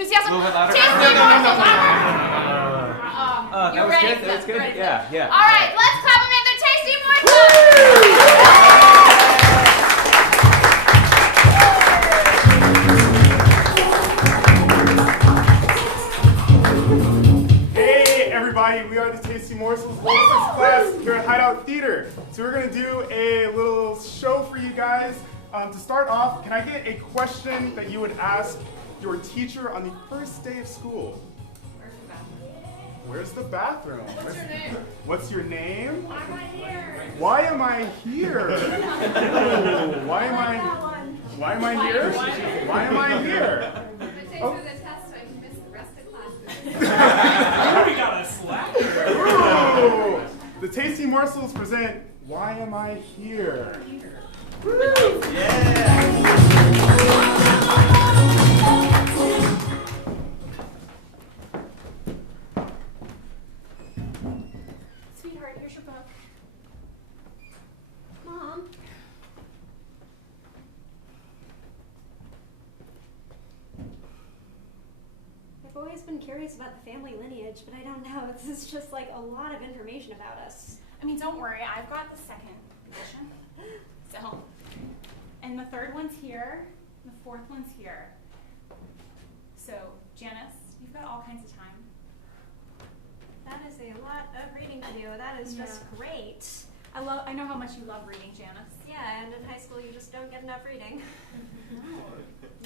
enthusiasm. A little bit louder. Tasty morsels. That was good. That was good. Yeah. All right, let's compliment the tasty morsels. Hey everybody, we are the Tasty Morsels Morsels class here at Hideout Theater. So we're gonna do a little show for you guys. To start off, can I get a question that you would ask your teacher on the first day of school? Where's the bathroom? What's your name? What's your name? Why am I here? Why am I here? Ooh, why am I here? Why am I here? If it takes me the test, I can miss the rest of classes. We got a slap. Ooh, the Tasty Morsels present Why Am I Here? Woo! Sweetheart, here's your book. Mom. I've always been curious about the family lineage, but I don't know. This is just like a lot of information about us. I mean, don't worry, I've got the second edition. So, and the third one's here, the fourth one's here. So, Janice, you've got all kinds of time. That is a lot of reading to do. That is just great. I know how much you love reading, Janice. Yeah, and in high school you just don't get enough reading. No.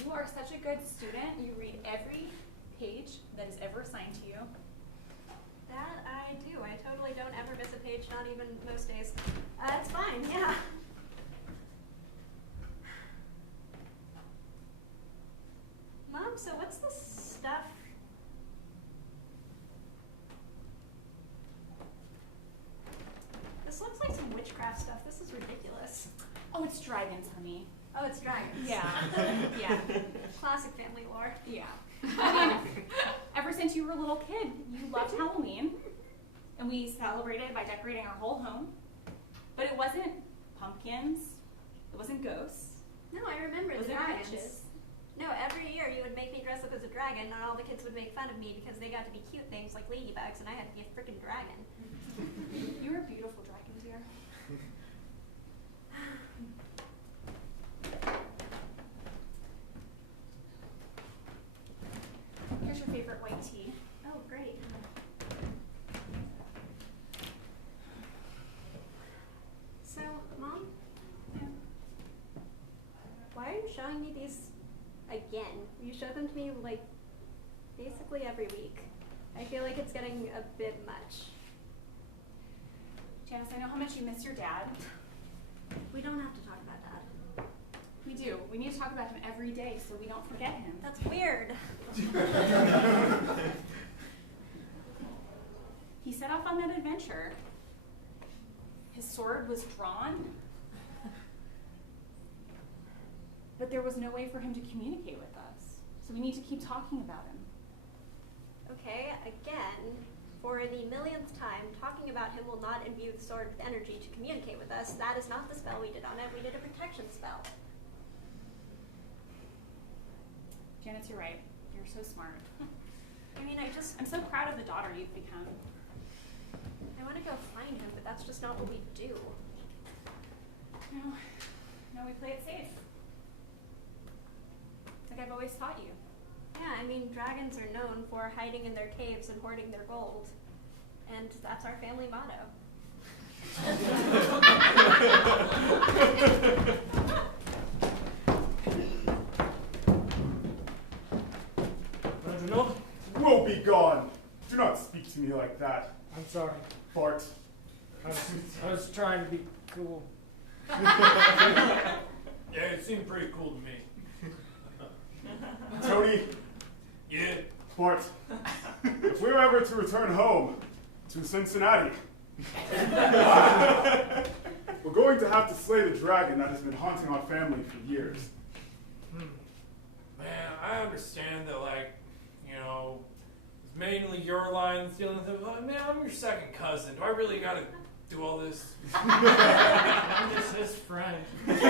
You are such a good student. You read every page that is ever assigned to you. That I do. I totally don't ever miss a page, not even most days. It's fine, yeah. Mom, so what's this stuff? This looks like some witchcraft stuff. This is ridiculous. Oh, it's dragons, honey. Oh, it's dragons. Yeah. Yeah. Classic family lore. Yeah. I mean, ever since you were a little kid, you loved Halloween. And we celebrated by decorating our whole home. But it wasn't pumpkins. It wasn't ghosts. No, I remember Was the it dragons. witches? No, every year you would make me dress up as a dragon, and all the kids would make fun of me because they got to be cute things like ladybugs, and I had to be a freaking dragon. You're a beautiful dragon, dear. Here's your favorite white tea. Oh, great. So, Mom? Yeah. Why are you showing me these again? You show them to me, like, basically every week. I feel like it's getting a bit much. Janice, I know how much you miss your dad. We don't have to talk about that. We do. We need to talk about him every day so we don't forget him. That's weird. He set off on that adventure. His sword was drawn. But there was no way for him to communicate with us. So we need to keep talking about him. Okay, again, for the millionth time, talking about him will not imbue the sword with energy to communicate with us. That is not the spell we did on it. We did a protection spell. Janice, you're right. You're so smart. I mean, I'm so proud of the daughter you've become. I want to go find him, but that's just not what we do. No, we play it safe. Like I've always taught you. Yeah, I mean, dragons are known for hiding in their caves and hoarding their gold. And that's our family motto. Reginald, woe be gone! Do not speak to me like that. I'm sorry. Bart. I was trying to be cool. Yeah, it seemed pretty cool to me. Tony. Yeah. Bart. If we were ever to return home to Cincinnati, we're going to have to slay the dragon that has been haunting our family for years. Man, I understand that, like, you know, it's mainly your line that's dealing with it. But, man, I'm your second cousin. Do I really gotta do all this? I'm just his friend. Like,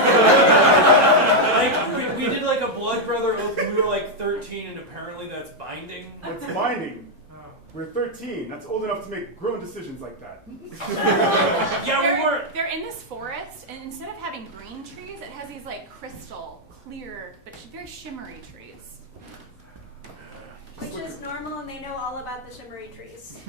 we We did like a blood brother oath when we were like 13, and apparently that's binding. What's binding? Oh. We're 13. That's old enough to make grown decisions like that. Yeah, we weren't. They're in this forest, and instead of having green trees, it has these like crystal, clear, but very shimmery trees. Which is normal, and they know all about the shimmery trees.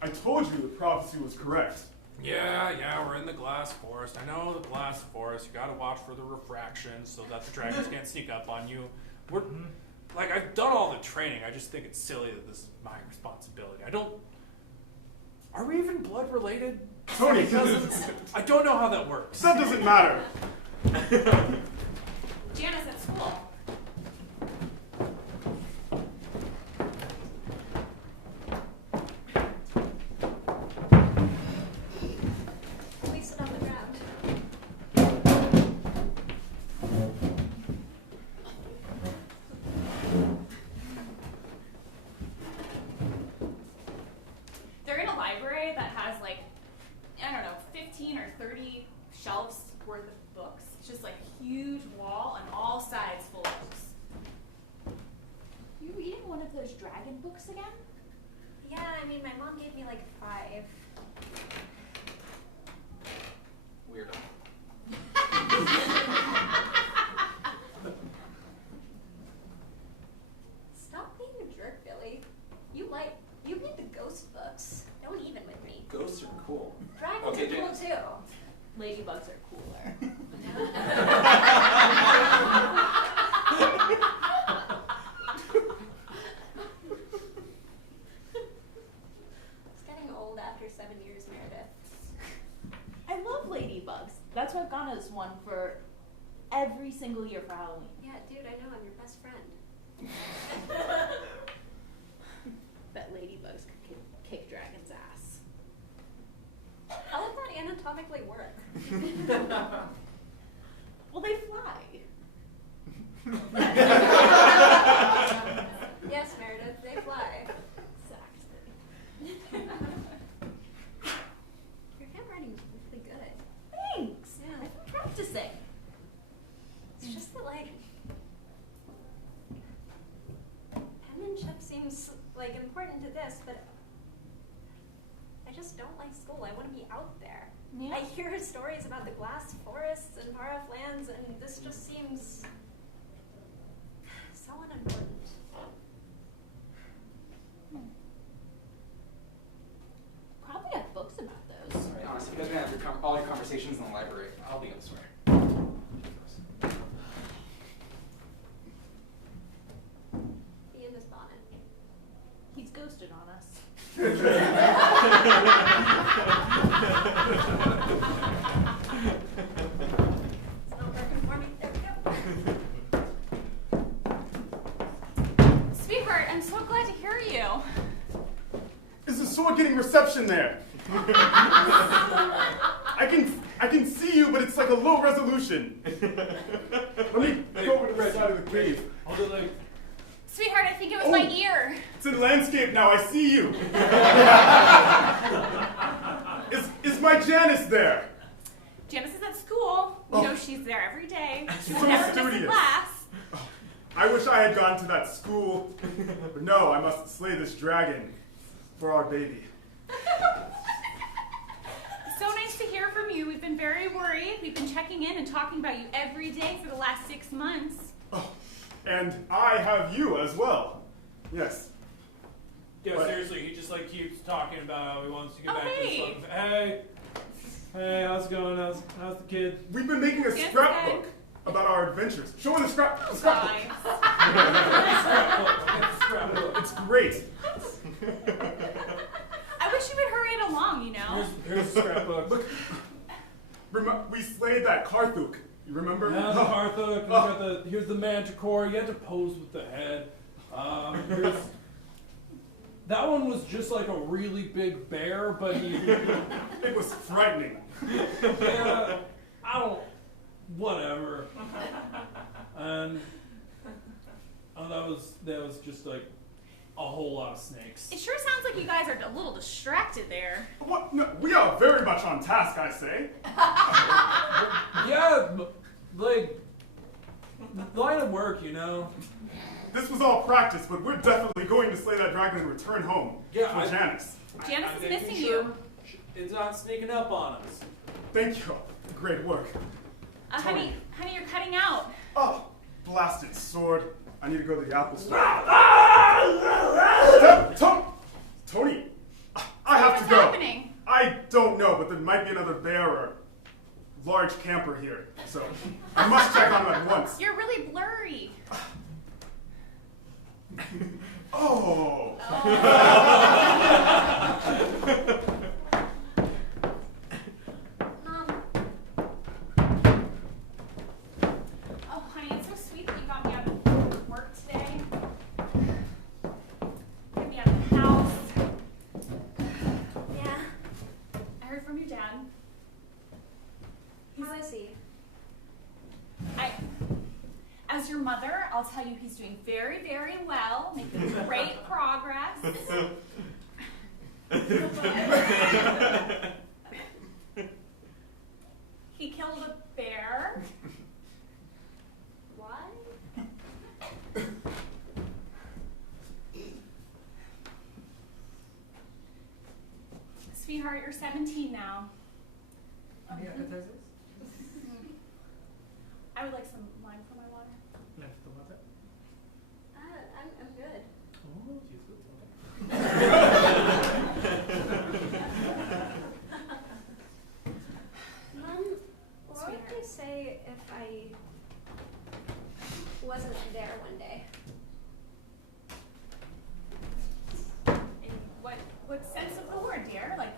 I told you the prophecy was correct. Yeah, we're in the glass forest. I know the glass forest. You gotta watch for the refraction so that the dragons can't sneak up on you. We're like, I've done all the training. I just think it's silly that this is my responsibility. Are we even blood related? Tony, Cousins? I don't know how that works. that doesn't matter. Janice at school. We sit on the ground. They're in a library that has like, I don't know, 15 or 30 shelves worth of books. It's just like a huge wall on all sides full of books. You reading one of those dragon books again? Yeah, I mean, my mom gave me like 5. Weirdo. Stop being a jerk, Billy. You read the ghost books. Don't even with me. Ghosts are cool. Dragons Okay, are cool James. too. Ladybugs are cooler. It's getting old after 7 years, Meredith. I love ladybugs. That's what Ghana's won for every single year for Halloween. Yeah, dude, I know. I'm your best friend. Bet ladybugs could kick dragon's ass. How would that anatomically work? Well, they fly. Yes, Meredith, they fly. Exactly. Your handwriting's really good. Thanks. Yeah. I've been practicing. It's just that, like, penmanship seems, like, important to this, but I just don't like school. I want to be out there. Yeah. I hear stories about the glass forests and far-off lands, and this just seems so unimportant. Probably have books about those. Sorry, honestly, you guys are gonna have all your conversations in the library. I'll be elsewhere. Be in his bonnet. He's ghosted on us. It's not working for me. There we go. Sweetheart, I'm so glad to hear you. Is the sword getting reception there? I can see you, but it's like a low resolution. Let me go over to the side of the cave. I'll do like, Sweetheart, I think it was my Oh. ear. It's in landscape now. I see you. Is my Janice there? Janice is at school. We Oh. know she's there every day. She So never misses studious. class. I wish I had gone to that school. But no, I must slay this dragon for our baby. So nice to hear from you. We've been very worried. We've been checking in and talking about you every day for the last 6 months. Oh, and I have you as well. Yes. yeah, What? seriously, he just like keeps talking about how he wants to get Oh, back to hey. his fucking. Hey, how's it going? How's the kid? We've been making a Yes, scrapbook about our adventures. Show her the scrapbook. Bye. Scrapbook. It's great. I wish you would hurry it along, you know. Here's the scrapbook. Look, we slayed that Karthuk. You remember? Now the Harthuk, and got here's the manticore. You had to pose with the head. That one was just like a really big bear, but he, It was frightening. yeah, I don't, whatever. And that was just like a whole lot of snakes. It sure sounds like you guys are a little distracted there. What? No, we are very much on task, I say. Yeah, like, line of work, you know? This was all practice, but we're definitely going to slay that dragon and return home. Yeah, for Janice. Janice I'm is making missing sure you. It's not sneaking up on us. Thank you. Great work. Honey, you're cutting out. Oh, blasted sword. I need to go to the Apple store. Tony, I have What's to go. happening? I don't know, but there might be another bear or large camper here. So I must check on him at once. You're really blurry. Oh. Mom, Oh, honey, it's so sweet that you got me out of work today. Get me out of the house. yeah. I heard from your dad. How is he? As your mother, I'll tell you he's doing very, very well, making great progress. He killed a bear. What? Sweetheart, you're 17 now. Yeah, it is. I would like some lime for my water. I'm good. Mom, what would you say if I wasn't there one day? In what sense of the word, dear? Like,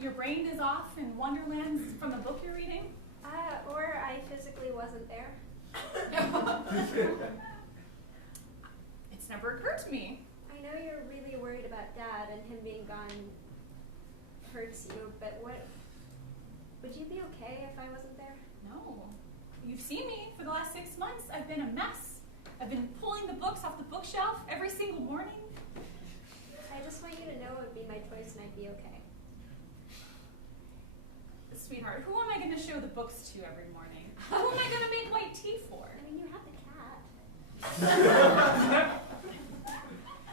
your brain is off in wonderlands from the book you're reading? Or I physically wasn't there? It's never occurred to me. I know you're really worried about Dad and him being gone hurts you, but would you be okay if I wasn't there? No. You've seen me for the last 6 months. I've been a mess. I've been pulling the books off the bookshelf every single morning. I just want you to know it would be my choice and I'd be okay. Sweetheart, who am I going to show the books to every morning? Who am I going to make white tea for? I mean, you have the cat.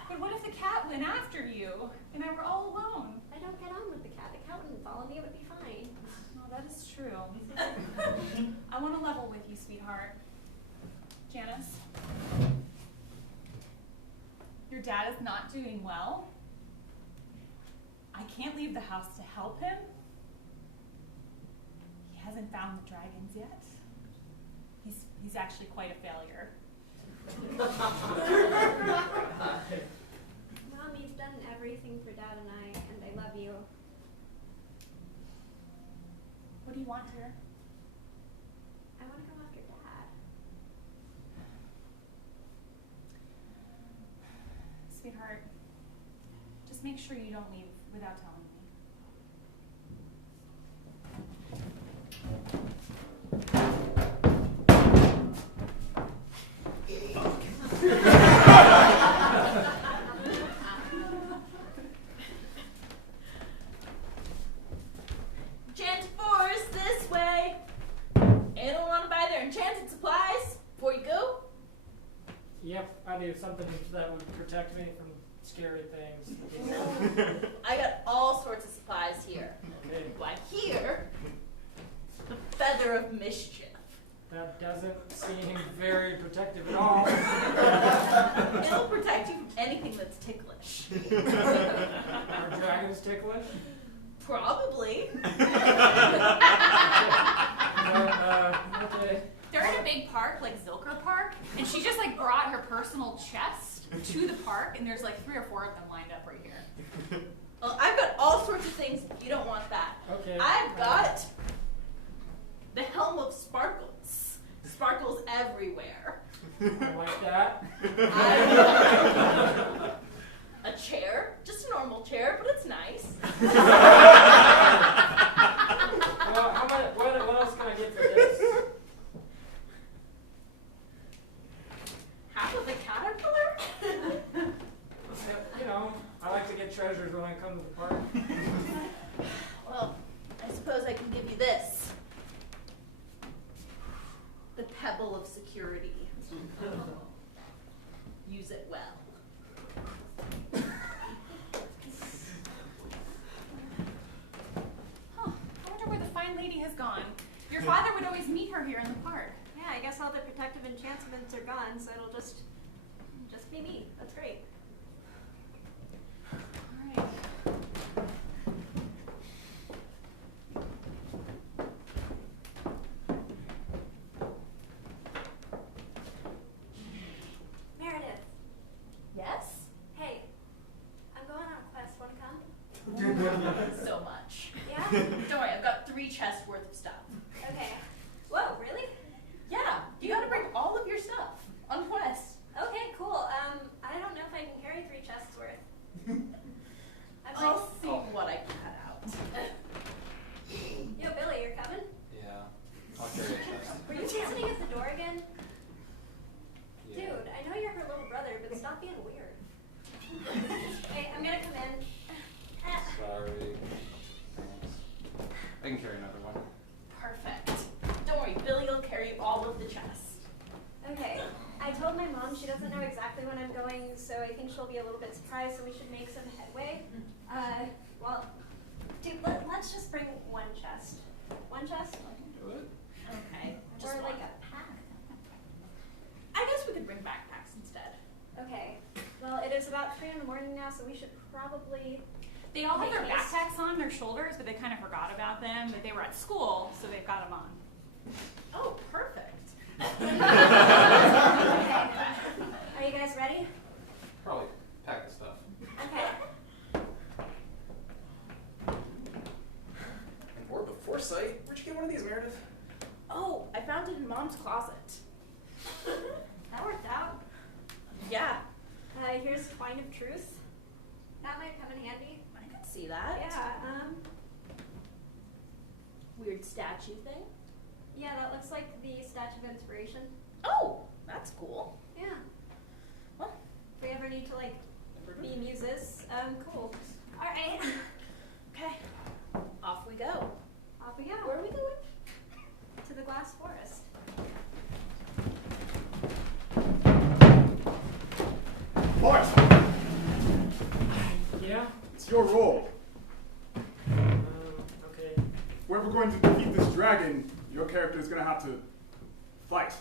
But what if the cat went after you and I were all alone? I don't get on with the cat. The cat wouldn't follow me. It would be fine. Oh, that is true. I want to level with you, sweetheart. Janice, your dad is not doing well. I can't leave the house to help him. He hasn't found the dragons yet. He's actually quite a failure. Mom, you've done everything for Dad and I love you. What do you want, dear? I want to go after Dad. Sweetheart, just make sure you don't leave without telling me. Enchanted Forest, this way. Anyone want to buy their enchanted supplies before you go? Yep, I do something that would protect me from scary things. I got all sorts of supplies here. Okay, Why, here, the Feather of Mischief. that doesn't seem very protective at all. It'll protect you from anything that's ticklish. Are dragons ticklish? Probably. Okay. They're in a big park, like Zilker Park, and she just like brought her personal chest to the park, and there's like 3 or 4 of them lined up right here. Well, I've got all sorts of things. You don't want that. Okay. I've got the Helm of Sparkles. Sparkles everywhere. I like that. I've got a chair, just a normal chair, but it's nice. Well, how about, what else can I get for this? Half of the caterpillar? You know, I like to get treasures when I come to the park. Well, I suppose I can give you this. The protective enchantments are gone, so it'll just be me. That's great. All right. Meredith, Yes? hey, I'm going on a quest. Want to come? So much. Yeah? Don't worry, I've got 3 chests worth of stuff. Okay. Whoa, really? Yeah, you gotta bring all of your stuff on quest. Okay, cool. I don't know if I can carry 3 chests worth. I'll see what I can cut out. Yo, Billy, you're coming? Yeah. I'll carry a chest. Were you listening at the door again? Yeah. Dude, I know you're her little brother, but stop being weird. Hey, I'm gonna come in. Sorry. Thanks. I can carry another one. Perfect. Don't worry, Billy will carry all of the chests. Okay. I told my mom she doesn't know exactly when I'm going, so I think she'll be a little bit surprised, so we should make some headway. Well, dude, let's just bring 1 chest. 1 chest? Do it? Okay. Or Just like one. a pack. I guess we could bring backpacks instead. Okay. Well, it is about 3 in the morning now, so we should probably... They all have their Make haste. backpacks on their shoulders, but they kind of forgot about them. But they were at school, so they've got them on. Oh, perfect. Okay. Are you guys ready? Probably pack the stuff. Okay. And more the foresight. Where'd you get one of these, Meredith? Oh, I found it in Mom's closet. That worked out. Yeah, Here's Twine of Truth. That might come in handy. I can see that. Yeah, Weird statue thing. yeah, that looks like the Statue of Inspiration. Oh, that's cool. Yeah. What? If we ever need to, like, be muses, cool. All right. Okay, off we go. Off we go. Where are we going? To the Glass Forest. Bart, Yeah? it's your role. Okay. Where we're going to defeat this dragon, your character is going to have to fight.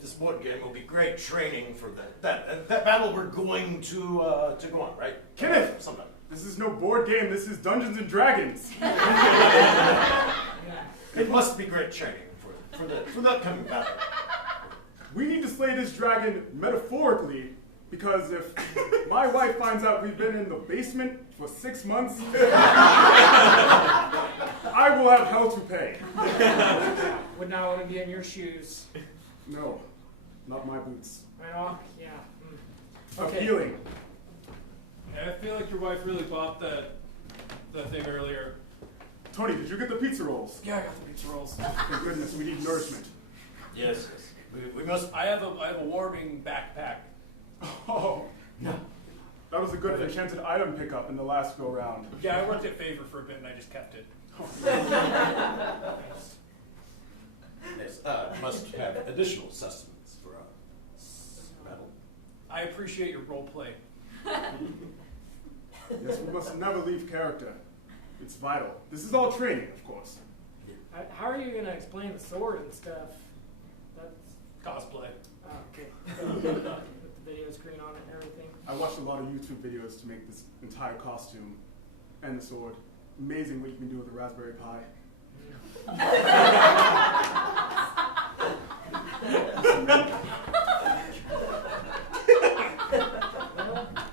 This board game will be great training for that battle we're going to go on, right? Kenneth! Sometime. This is no board game, this is Dungeons and Dragons. It must be great training for the upcoming battle. We need to slay this dragon metaphorically, because if my wife finds out we've been in the basement for 6 months, I will have hell to pay. Would not want to be in your shoes. No, not my boots. Right on? Yeah. Okay. Appealing. Yeah, I feel like your wife really bought that thing earlier. Tony, did you get the pizza rolls? Yeah, I got the pizza rolls. Thank goodness, we need nourishment. Yes, yes. We must. I have a warming backpack. Oh, that was a good enchanted item pickup in the last go round. Yeah, I worked at Favor for a bit and I just kept it. Yes, must have additional sustenance for our battle. I appreciate your role play. Yes, we must never leave character. It's vital. This is all training, of course. How are you going to explain the sword and stuff? That's... Cosplay. Oh, okay. With the video screen on it and everything. I watched a lot of YouTube videos to make this entire costume and the sword. Amazing what you can do with a Raspberry Pi.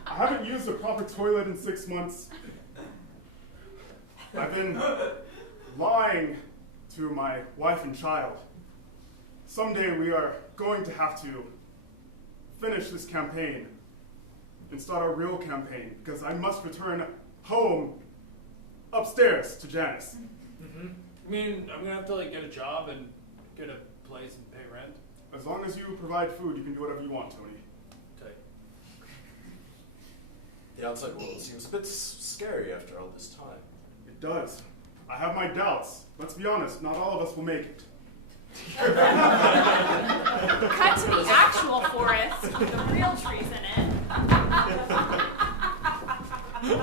I haven't used a proper toilet in 6 months. I've been lying to my wife and child. Someday we are going to have to finish this campaign and start our real campaign, because I must return home upstairs to Janice. I mean, I'm gonna have to like get a job and get a place and pay rent. As long as you provide food, you can do whatever you want, Tony. Okay. The outside world seems a bit scary after all this time. It does. I have my doubts. Let's be honest, not all of us will make it. Cut to the actual forest with the real trees in it. They're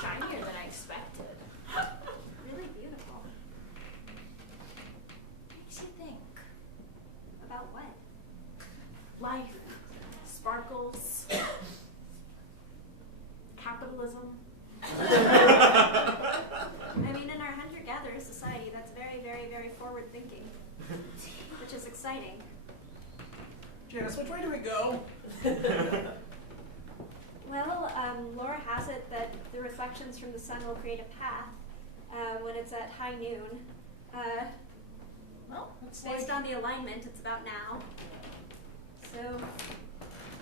shinier than I expected. Really beautiful. forward thinking, which is exciting. Janice, which way do we go? Well, lore has it that the reflections from the sun will create a path when it's at high noon. Well, it's Based on the alignment, it's about now. So,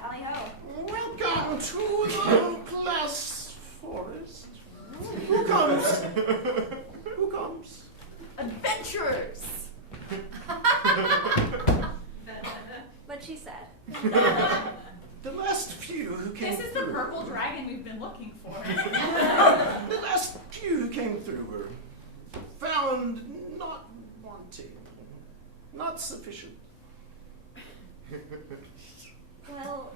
tally ho. Welcome to the glass forest. Who comes? Who comes? adventurers. What she said. The last few who came This is the through. purple dragon we've been looking for. The last few who came through were found not wanting, not sufficient. Well,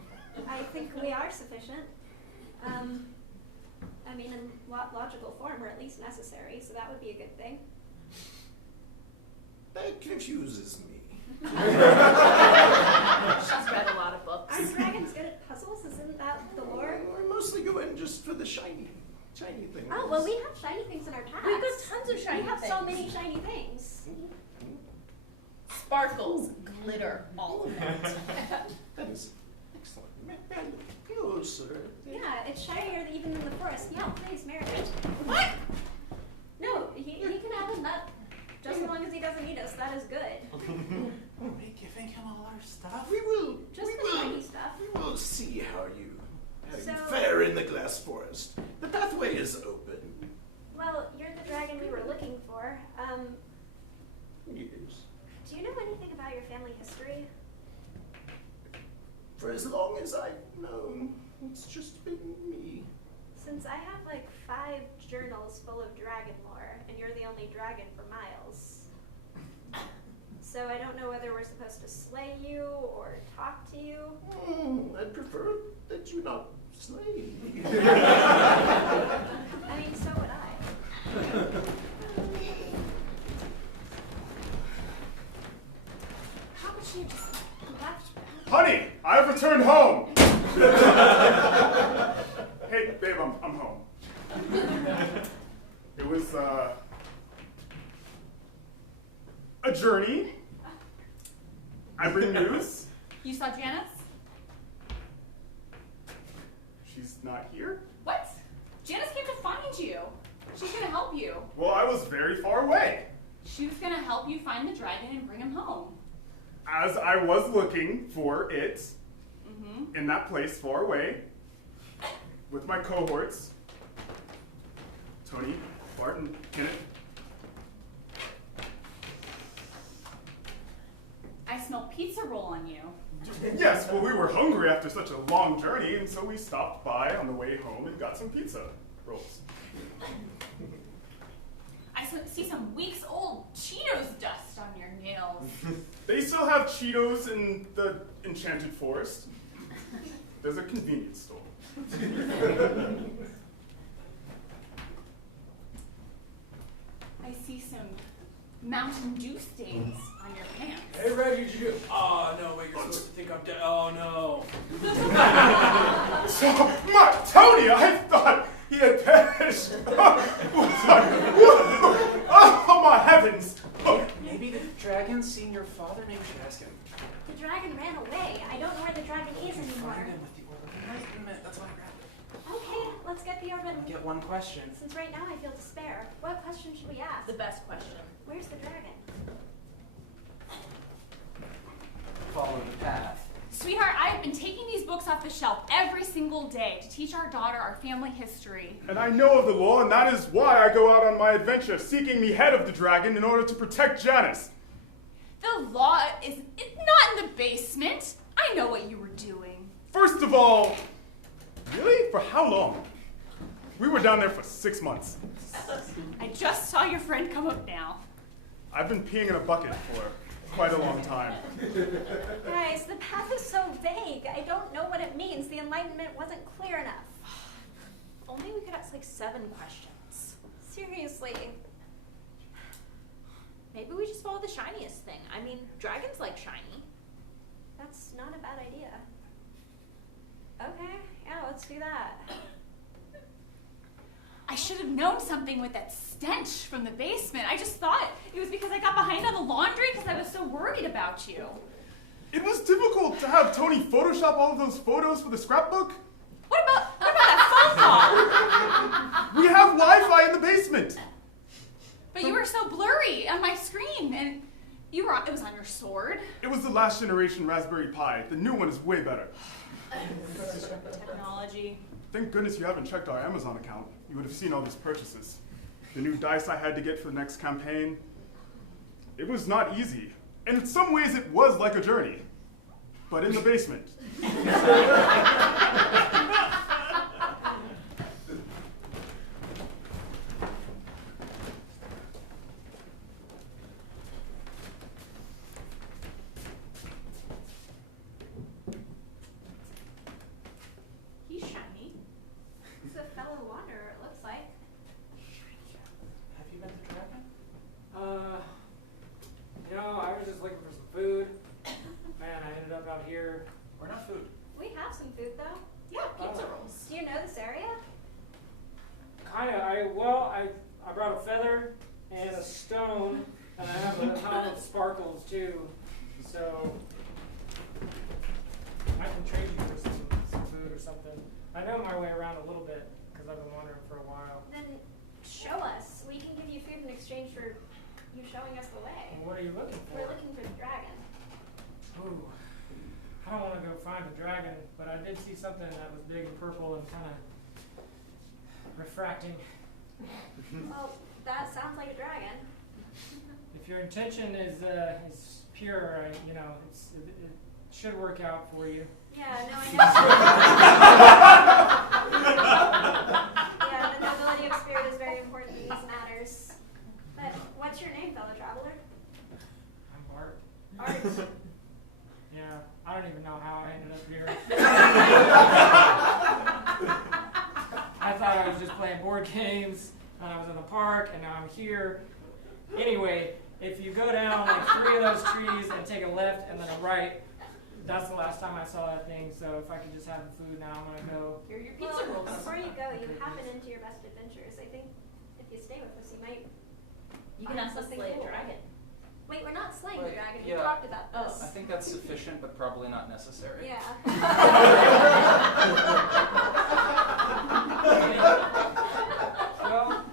I think we are sufficient. I mean, in logical form, or at least necessary, so that would be a good thing. That confuses me. She's read a lot of books. Are dragons good at puzzles? Isn't that the lore? I mostly go in just for the shiny things. Oh, well, we have shiny things in our past. We've got tons of shiny We have things. so many shiny things. Sparkles, glitter, all of it. That is excellent. Man, closer. Yeah, it's shinier even than the forest. Yeah, please, Meredith. What? No, he can have a nut just as long as he doesn't eat us. That is good. Are we giving him all our stuff? We will. Just we the will, shiny stuff. We will see how you So- fare in the glass forest. The pathway is open. Well, you're the dragon we were looking for. Yes. Do you know anything about your family history? For as long as I've known, it's just been me. Since I have like 5 journals full of dragon lore, and you're the only dragon for miles. So I don't know whether we're supposed to slay you or talk to you. I'd prefer that you not slay me. I mean, so would I. How could she have just left them? Honey, I've returned home. Hey, babe, I'm home. It was a journey. I bring news. You saw Janice? She's not here. What? Janice came to find you. She's gonna help you. Well, I was very far away. She was gonna help you find the dragon and bring him home. As I was looking for it Mm-hmm. in that place far away with my cohorts, Tony, Bart, and Kenneth. I smell pizza roll on you. Yes, well, we were hungry after such a long journey, and so we stopped by on the way home and got some pizza rolls. I see some weeks old Cheetos dust on your nails. They still have Cheetos in the Enchanted Forest. There's a convenience store. I see some Mountain Dew stains on your pants. Hey, Reggie, did you? Oh no! Wait, you're supposed to think I'm dead. Oh no! So, Tony, I thought he had perished. Oh, my heavens. Maybe the dragon's seen your father. Maybe we should ask him. The dragon ran away. I don't know where the dragon is anymore. Find him with the orb of enlightenment. That's why I grabbed it. Okay, let's get the orb. Get one question. Since right now I feel despair, what question should we ask? The best question. Where's the dragon? Follow the path. Sweetheart, I have been taking these books off the shelf every single day to teach our daughter our family history. And I know of the law, and that is why I go out on my adventure, seeking the head of the dragon in order to protect Janice. The law is not in the basement. I know what you were doing. First of all, really? For how long? We were down there for 6 months. I just saw your friend come up now. I've been peeing in a bucket for quite a long time. Guys, the path is so vague. I don't know what it means. The enlightenment wasn't clear enough. Only we could ask like 7 questions. Seriously. Maybe we just follow the shiniest thing. I mean, dragons like shiny. That's not a bad idea. Okay, yeah, let's do that. I should have known something with that stench from the basement. I just thought it was because I got behind on about you. It was difficult to have Tony Photoshop all of those photos for the scrapbook. What about that phone call? We have Wi-Fi in the basement. But you were so blurry on my screen, and it was on your sword. It was the last generation Raspberry Pi. The new one is way better. Technology. Thank goodness you haven't checked our Amazon account. You would have seen all these purchases. The new dice I had to get for the next campaign. It was not easy. And in some ways it was like a journey. But in the basement. He's shiny. He's a fellow wanderer, it looks like. Have you been to Dragon? I was just looking for some food. Man, I ended up out here. We're not food. We have some food though. Yeah, pizza rolls. Do you know this area? Kinda. I brought a feather and a stone, and I have a helm of sparkles too. So I can trade you for some food or something. I know my way around a little bit because I've been wandering for a while. Then show us. We can give you food in exchange for you showing us the way. Well, what are you looking for? We're looking for the dragon. Ooh, I don't want to go find a dragon, but I did see something that was big and purple and kind of refracting. Well, that sounds like a dragon. If your intention is pure, it should work out for you. Yeah, no, I know. Yeah, the nobility of spirit is very important in these matters. But what's your name, fellow traveler? I'm Bart. Art. Yeah, I don't even know how I ended up here. I thought I was just playing board games, and I was in the park, and now I'm here. Anyway, if you go down like 3 of those trees and take a left and then a right, that's the last time I saw that thing. So if I could just have the food now, I'm gonna go. Here are your pizza Well, rolls. before you go, you have been into your best adventures. I think if you stay with us, you might. You can find also something slay cool. a dragon. Wait, we're not slaying the Wait, dragon. yeah. We talked about Oh. this. I think that's sufficient, but probably not necessary. Yeah. Well,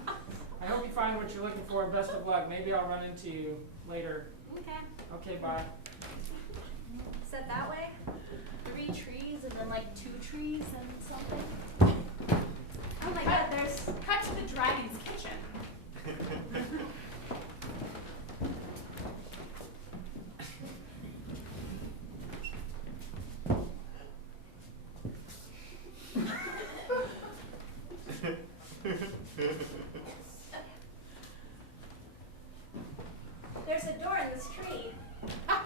I hope you find what you're looking for. Best of luck. Maybe I'll run into you later. Okay. Okay, bye. Said that way. 3 trees and then like 2 trees and something. Oh my god, there's. Cut to the dragon's kitchen. There's a door in this tree. Wow,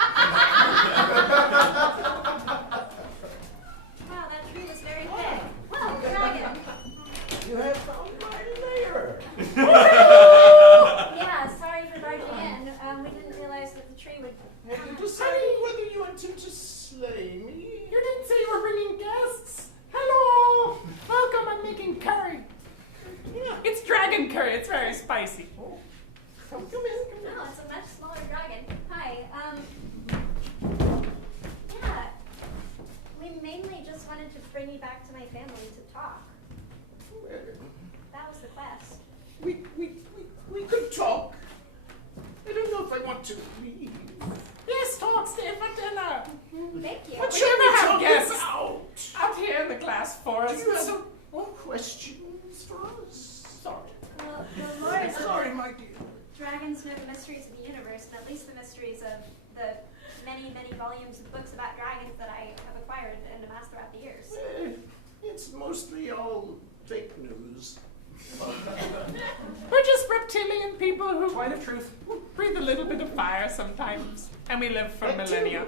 that tree was very thick. Well, dragon. You have found my lair. Yeah, sorry for barging in. We didn't realize that the tree would. Have you decided whether you attempt to slay me? You didn't say you were bringing guests. Hello. Welcome. I'm making curry. Yeah. It's dragon curry. It's very spicy. Oh. Come in. No, it's a much smaller dragon. Hi. Yeah. We mainly just wanted to bring you back to my family to talk. Well, That was the quest. we could talk. I don't know if I want to leave. Yes, talk. Stay for dinner. Thank you. What We should never we have talk guests. about? Out here in the glass Do forest. you have more questions for us? Sorry. Well, the lore is Sorry, my dear. dragons know the mysteries of the universe, and at least the mysteries of the many, many volumes of books about dragons that I have acquired and amassed throughout the years. It's mostly all fake news. We're just reptilian people who Point of truth. breathe a little bit of fire sometimes, and we live for millennia.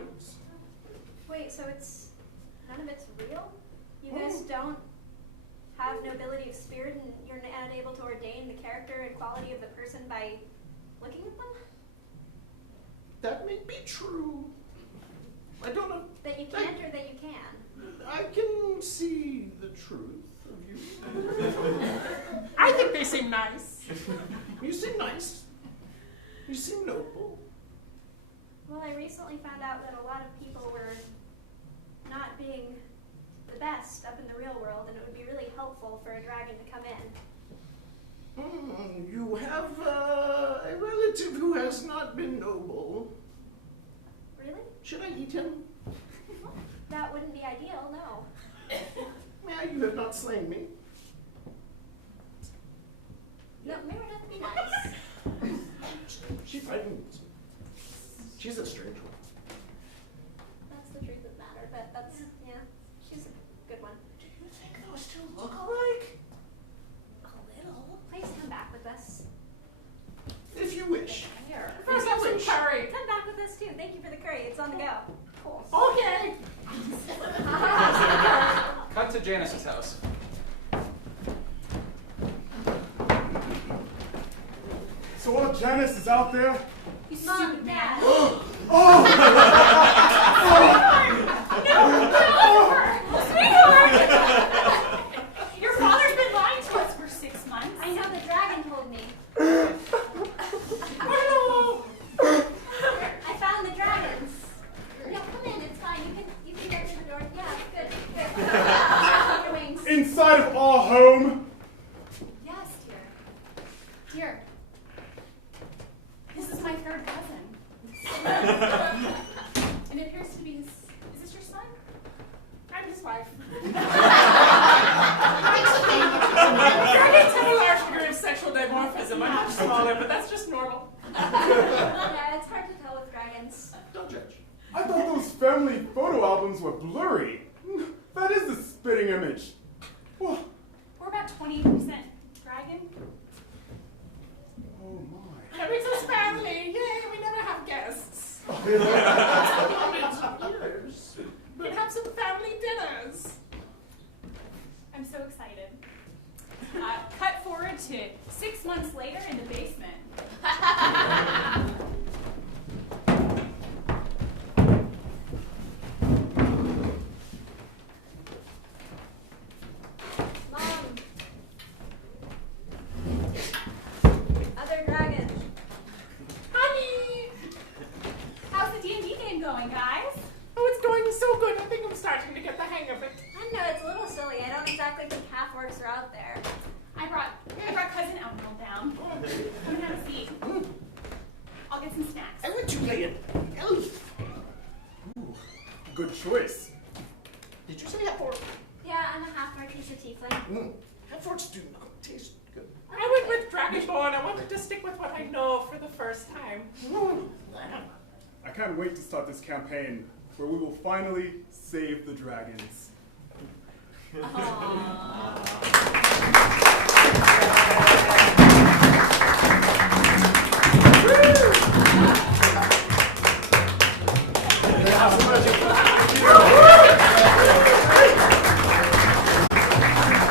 Wait, so none of it's real? You guys don't have nobility of spirit, and you're not able to ordain the character and quality of the person by looking at them? That may be true. I don't know. That you can't or that you can? I can see the truth of you. I think they seem nice. You seem nice. You seem noble. Well, I recently found out that a lot of people were not being the best up in the real world, and it would be really helpful for a dragon to come in. You have a relative who has not been noble. Really? Should I eat him? That wouldn't be ideal, no. Yeah, you have not slain me. No, Meredith, be nice. She frightens me. She's a strange one. That's the truth of the matter, but that's, yeah, she's a good one. Do you think those two look alike? A little. Please come back with us. If you wish. Here. First, have some curry. Come back with us too. Thank you for the curry. It's on the go. Cool. Okay. Cut to Janice's house. So while Janice is out there, You Mom, stupid Dad. man. oh! Sweetheart! Your father's been lying to us for 6 months. I know the dragon told me. I found the dragons. No, come in. It's fine. You can get to the door. Yeah, good. Your wings. Inside of our home. Yes, dear. Dear. This is my third cousin. And it appears to be his. Is this your son? I'm his wife. Dragons have a large degree of sexual dimorphism. I'm much smaller, but that's just normal. Yeah, it's hard to tell with dragons. Don't judge. I thought those family photo albums were blurry. That is the spitting image. Whoa. We're about 20% dragon. Oh my. That makes us family. Yay, we never have guests. Years. We have some family dinners. I'm so excited. Cut forward to 6 months later in the basement. Mom. Other dragon. Honey! How's the D&D game going, guys? Oh, it's going so good. I think I'm starting to get the hang of it. I know it's a little silly. I don't exactly think half orcs are out there. I brought cousin Elmeril down. Come and have a seat. I'll get some snacks. I went to play an elf. Ooh, good choice. Did you say half orc? Yeah, I'm a half orc. He's a tiefling. Half orcs do not taste good. I went with Dragonborn. I wanted to stick with what I know for the first time. I can't wait to start this campaign where we will finally save the dragons. Aww.